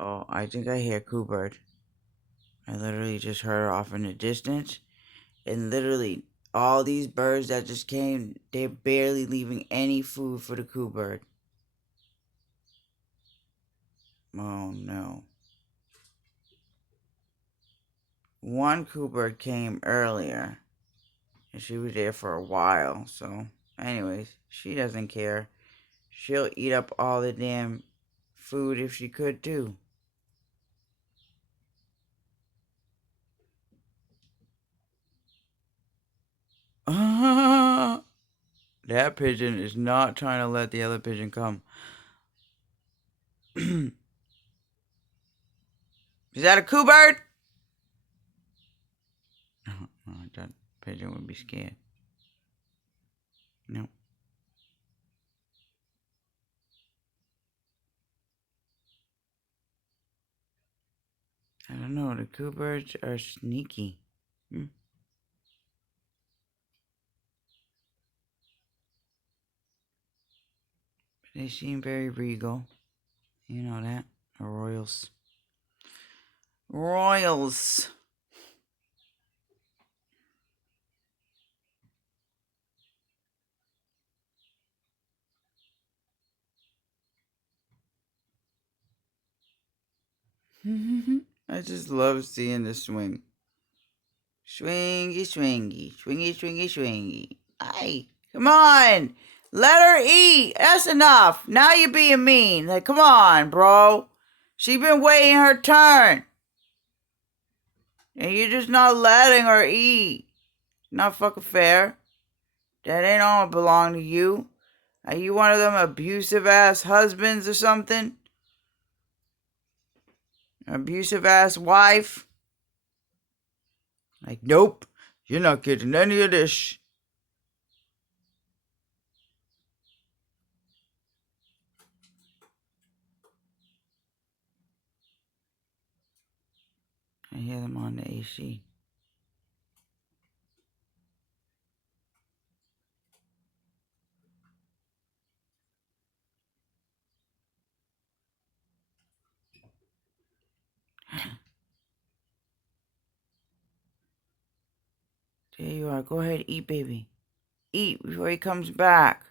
Oh, I think I hear Coobird. I literally just heard her off in the distance. And literally, all these birds that just came, they're barely leaving any food for the Coobird. Oh no. One Coobird came earlier. And she was there for a while. So, anyways, she doesn't care. She'll eat up all the damn food if she could too. That pigeon is not trying to let the other pigeon come. Is that a Coobird? Oh, that pigeon would be scared. No. I don't know. The Coobirds are sneaky. They seem very regal. You know that. The Royals. Royals. I just love seeing the swing. Swingy, swingy, swingy, swingy, swingy. Aye, come on. Let her eat. That's enough. Now you're being mean. Like, come on, bro. She been waiting her turn. And you're just not letting her eat. Not fucking fair. That ain't all belong to you. Are you one of them abusive ass husbands or something? Abusive ass wife? Like, nope. You're not getting any of this. I hear them on the AC. There you are. Go ahead, eat, baby. Eat before he comes back.